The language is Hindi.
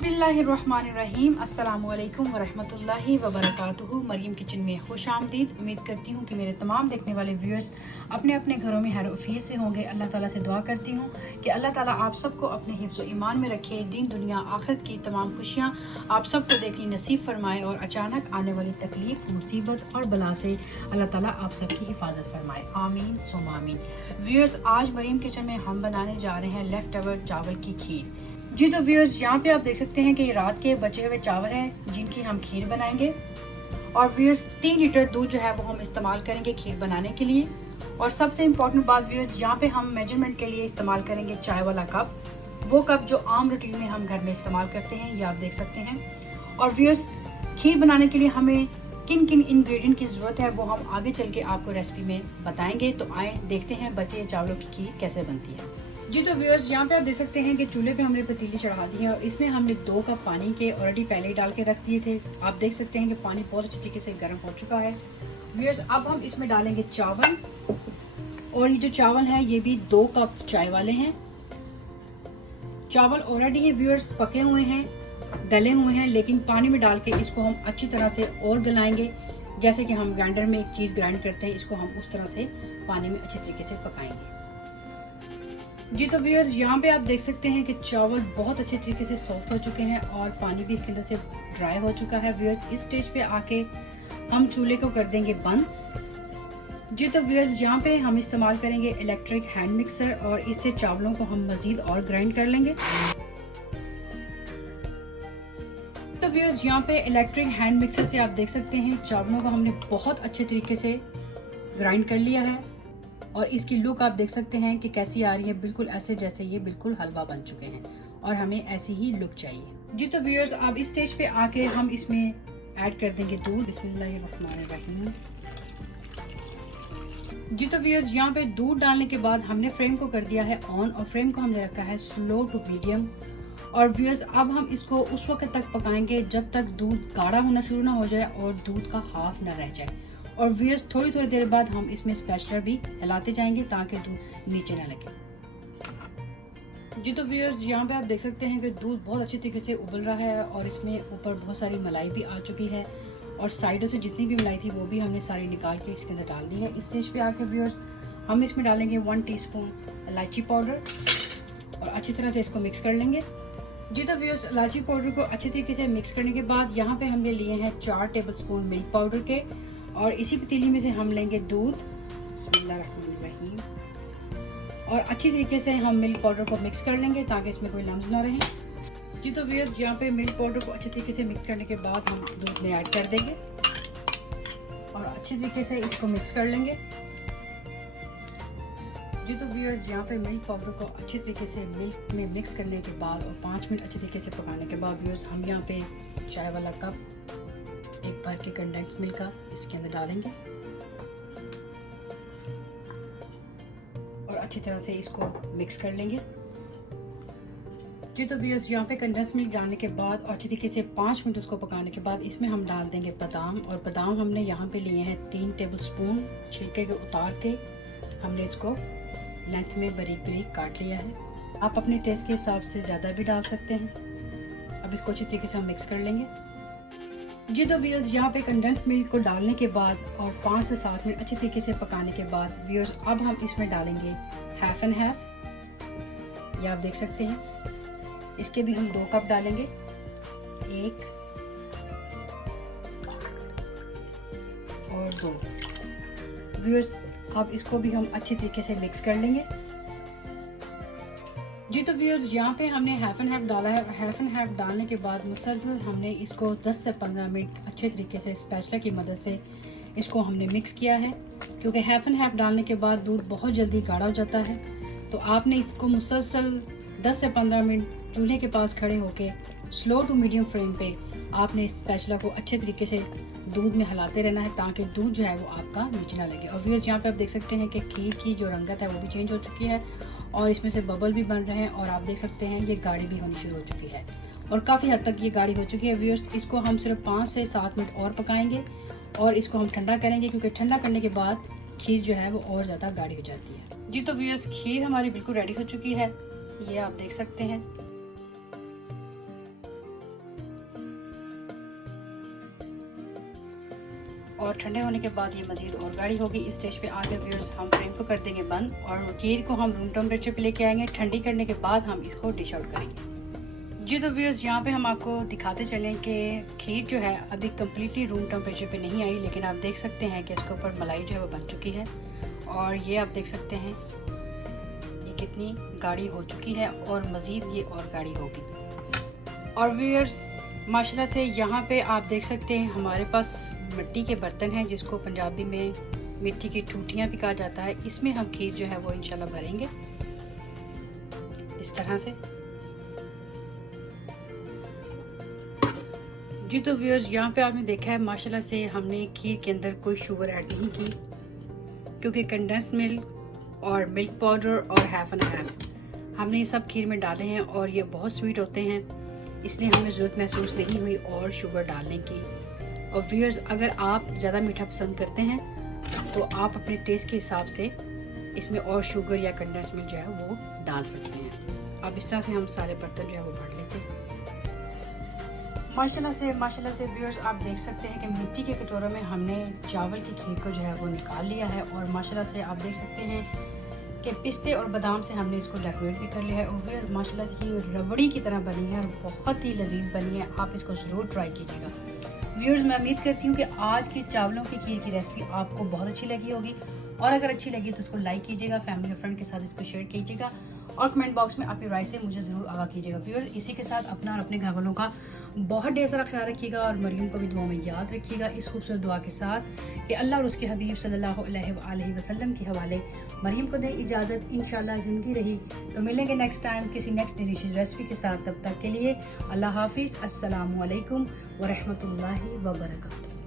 बिस्मिल्लाहिर्रहमानिर्रहीम। अस्सलामुअलैकुम वरहमतुल्लाहि वबरकातुहू। मरियम किचन में खुश आमदीद। उम्मीद करती हूँ कि मेरे तमाम देखने वाले व्यूअर्स अपने अपने घरों में हैरोफियत से होंगे। अल्लाह ताला से दुआ करती हूँ कि अल्लाह ताला आप सबको अपने हिफ्ज़ व ईमान में रखे, दीन दुनिया आखिरत की तमाम खुशियाँ आप सबको देखनी नसीब फरमाए और अचानक आने वाली तकलीफ, मुसीबत और बला से अल्लाह ताला आप सबकी हिफाजत फरमाए। आमीन सुम आमीन। व्यूअर्स, आज मरियम किचन में हम बनाने जा रहे हैं लेफ्ट ओवर चावल की खीर। जी तो व्यूअर्स, यहाँ पे आप देख सकते हैं कि ये रात के बचे हुए चावल हैं जिनकी हम खीर बनाएंगे। और व्यूअर्स, 3 लीटर दूध जो है वो हम इस्तेमाल करेंगे खीर बनाने के लिए। और सबसे इम्पोर्टेंट बात व्यूअर्स, यहाँ पे हम मेजरमेंट के लिए इस्तेमाल करेंगे चाय वाला कप, वो कप जो आम रूटीन में हम घर में इस्तेमाल करते हैं, ये आप देख सकते हैं। और व्यूअर्स, खीर बनाने के लिए हमें किन किन इंग्रेडिएंट की जरूरत है वो हम आगे चल के आपको रेसिपी में बताएंगे। तो आए देखते हैं बचे चावलों की खीर कैसे बनती है। जी तो व्यूअर्स, यहाँ पे आप देख सकते हैं कि चूल्हे पे हमने पतीली चढ़ा दी है और इसमें हमने 2 कप पानी के ऑलरेडी पहले ही डाल के रख दिए थे। आप देख सकते हैं कि पानी बहुत अच्छी तरीके से गर्म हो चुका है। व्यूअर्स, अब हम इसमें डालेंगे चावल। और ये जो चावल है ये भी 2 कप चाय वाले हैं। चावल ऑलरेडी ही व्यूअर्स पके हुए हैं, गले हुए हैं, लेकिन पानी में डाल के इसको हम अच्छी तरह से और गलाएंगे। जैसे कि हम ग्राइंडर में एक चीज ग्राइंड करते हैं, इसको हम उस तरह से पानी में अच्छी तरीके से पकाएंगे। जी तो व्यूअर्स, यहाँ पे आप देख सकते हैं कि चावल बहुत अच्छे तरीके से सॉफ्ट हो चुके हैं और पानी भी इसके अंदर से ड्राई हो चुका है। व्यूअर्स, इस स्टेज पे आके हम चूल्हे को कर देंगे बंद। जी तो व्यूअर्स, यहाँ पे हम इस्तेमाल करेंगे इलेक्ट्रिक हैंड मिक्सर और इससे चावलों को हम मजीद और ग्राइंड कर लेंगे। तो व्यूअर्स, यहाँ पे इलेक्ट्रिक हैंड मिक्सर से आप देख सकते हैं चावलों को हमने बहुत अच्छे तरीके से ग्राइंड कर लिया है। और इसकी लुक आप देख सकते हैं कि कैसी आ रही है, बिल्कुल ऐसे जैसे ये बिल्कुल हलवा बन चुके हैं और हमें ऐसी ही लुक चाहिए। जी तो व्यूअर्स, अब इस स्टेज पे आके हम इसमें ऐड कर देंगे दूध। बिस्मिल्लाहिर्रहमानिर्रहीम। जी तो व्यूअर्स, यहाँ पे दूध डालने के बाद हमने फ्लेम को कर दिया है ऑन और फ्लेम को हमने रखा है स्लो टू मीडियम। और व्यूअर्स, अब हम इसको उस वक्त तक पकाएंगे जब तक दूध गाढ़ा होना शुरू ना हो जाए और दूध का हाफ ना रह जाए। और व्यूअर्स, थोड़ी थोड़ी देर बाद हम इसमें स्पैचुला भी हिलाते जाएंगे ताकि दूध नीचे ना लगे। जी तो व्यूअर्स, यहाँ पे आप देख सकते हैं कि दूध बहुत अच्छी तरीके से उबल रहा है और इसमें ऊपर बहुत सारी मलाई भी आ चुकी है और साइडों से जितनी भी मलाई थी वो भी हमने सारी निकाल के इसके अंदर डाल दी है। इस स्टेज पे आके व्यूअर्स, हम इसमें डालेंगे 1 टीस्पून इलायची पाउडर और अच्छी तरह से इसको मिक्स कर लेंगे। जी तो व्यूअर्स, इलायची पाउडर को अच्छी तरीके से मिक्स करने के बाद यहाँ पे हमने लिए हैं 4 टेबल स्पून मिल्क पाउडर के और इसी पतीली में से हम लेंगे दूध। बिस्मिल्लाहिर्रहमानिर्रहीम। और अच्छी तरीके से हम मिल्क पाउडर को मिक्स कर लेंगे ताकि इसमें कोई लम्स ना रहे। जी तो व्यूअर्स, यहाँ पे मिल्क पाउडर को अच्छी तरीके से मिक्स करने के बाद हम दूध में ऐड कर देंगे और अच्छी तरीके से इसको मिक्स कर लेंगे। जी तो व्यूअर्स, यहाँ पे मिल्क पाउडर को अच्छी तरीके से मिल्क में मिक्स करने के बाद और 5 मिनट अच्छी तरीके से पकाने के बाद व्यूअर्स, हम यहाँ पे चाय वाला कप एक भर के कंडेंस मिल्क का इसके अंदर डालेंगे और अच्छी तरह से इसको मिक्स कर लेंगे। जी तो व्यूअर्स, यहाँ पे कंडेंस मिल्क डालने के बाद और अच्छी तरीके से 5 मिनट उसको पकाने के बाद इसमें हम डाल देंगे बादाम। और बादाम हमने यहाँ पे लिए हैं 3 टेबल स्पून, छिलके के उतार के हमने इसको लेंथ में बारीक बारीक काट लिया है। आप अपने टेस्ट के हिसाब से ज़्यादा भी डाल सकते हैं। अब इसको अच्छी तरीके से हम मिक्स कर लेंगे। जी तो व्यूअर्स, यहाँ पे कंडेंस मिल्क को डालने के बाद और 5 से 7 मिनट अच्छी तरीके से पकाने के बाद व्यूअर्स, अब हम इसमें डालेंगे हाफ एंड हाफ। ये आप देख सकते हैं, इसके भी हम 2 कप डालेंगे, 1 और 2। व्यूअर्स, अब इसको भी हम अच्छी तरीके से मिक्स कर लेंगे। जी तो व्यूअर्स, यहाँ पे हमने हाफ एंड हाफ डाला है। हाफ एंड हाफ डालने के बाद मुसलसल हमने इसको 10 से 15 मिनट अच्छे तरीके से स्पैचुला की मदद से इसको हमने मिक्स किया है, क्योंकि हाफ एंड हाफ डालने के बाद दूध बहुत जल्दी गाढ़ा हो जाता है। तो आपने इसको मुसलसल 10 से 15 मिनट चूल्हे के पास खड़े होके स्लो टू मीडियम फ्लेम पे आपने स्पैचुला को अच्छे तरीके से दूध में हिलाते रहना है ताकि दूध जो है वो आपका नीचे ना लगे। और व्यूअर्स, यहाँ पे आप देख सकते हैं कि खीर की जो रंगत है वो भी चेंज हो चुकी है और इसमें से बबल भी बन रहे हैं और आप देख सकते हैं ये गाढ़ी भी होनी शुरू हो चुकी है और काफ़ी हद तक ये गाढ़ी हो चुकी है। व्यूअर्स, इसको हम सिर्फ 5 से 7 मिनट और पकाएंगे और इसको हम ठंडा करेंगे, क्योंकि ठंडा करने के बाद खीर जो है वो और ज़्यादा गाढ़ी हो जाती है। जी तो व्यूअर्स, खीर हमारी बिल्कुल रेडी हो चुकी है, ये आप देख सकते हैं। और ठंडे होने के बाद ये मज़ीद और गाढ़ी होगी। इस स्टेज पे आगे व्यूअर्स हम फ्लेम को कर देंगे बंद और खीर को हम रूम टेम्परेचर पे लेके आएंगे। ठंडी करने के बाद हम इसको डिश आउट करेंगे। जी तो व्यूअर्स यहाँ पे हम आपको दिखाते चलें कि खीर जो है अभी कम्प्लीटली रूम टेम्परेचर पे नहीं आई, लेकिन आप देख सकते हैं कि इसके ऊपर मलाई जो है वो बन चुकी है और ये आप देख सकते हैं ये कितनी गाढ़ी हो चुकी है और मज़ीद ये और गाढ़ी होगी। और व्यूअर्स माशाल्लाह से यहाँ पे आप देख सकते हैं हमारे पास मिट्टी के बर्तन हैं जिसको पंजाबी में मिट्टी की ठूठियाँ भी कहा जाता है। इसमें हम खीर जो है वो इंशाल्लाह भरेंगे इस तरह से। जी तो व्यूअर्स यहाँ पे आपने देखा है माशाल्लाह से हमने खीर के अंदर कोई शुगर ऐड नहीं की, क्योंकि कंडेंस्ड मिल्क और मिल्क पाउडर और हाफ एंड हाफ हमने ये सब खीर में डाले हैं और ये बहुत स्वीट होते हैं, इसलिए हमें ज़रूरत महसूस नहीं हुई और शुगर डालने की। और व्यूअर्स अगर आप ज़्यादा मीठा पसंद करते हैं तो आप अपने टेस्ट के हिसाब से इसमें और शुगर या कंडेंस मिल्क जो है वो डाल सकते हैं। अब इस तरह से हम सारे बर्तन जो है वो भर लेते हैं। माशाल्लाह से व्यूअर्स आप देख सकते हैं कि मिट्टी के कटोरों में हमने चावल की खीर को जो है वो निकाल लिया है और माशाल्लाह से आप देख सकते हैं कि पिस्ते और बादाम से हमने इसको डेकोरेट भी कर लिया है और माशाल्लाह से ये रबड़ी की तरह बनी है और बहुत ही लजीज बनी है। आप इसको ज़रूर ट्राई कीजिएगा। व्यूअर्स मैं उम्मीद करती हूँ कि आज की चावलों की खीर की रेसिपी आपको बहुत अच्छी लगी होगी और अगर अच्छी लगी तो उसको लाइक कीजिएगा, फैमिली और फ्रेंड के साथ इसको शेयर कीजिएगा और कमेंट बॉक्स में आपकी राय से मुझे ज़रूर आगाह कीजिएगा। व्यूअर्स इसी के साथ अपना और अपने घर वालों का बहुत ढेर सारा ख्याल रखिएगा और मरियम को भी दुआ में याद रखिएगा इस खूबसूरत दुआ के साथ कि अल्लाह और उसके हबीब सल्लल्लाहु अलैहि वसल्लम के हवाले मरियम को दे इजाज़त। इंशाल्लाह ज़िंदगी रही तो मिलेंगे नेक्स्ट टाइम किसी नेक्स्ट डिलीशियस रेसिपी के साथ। तब तक के लिए अल्लाह हाफिज़। अस्सलामु अलैकुम व रहमतुल्लाहि व बरकातुहू।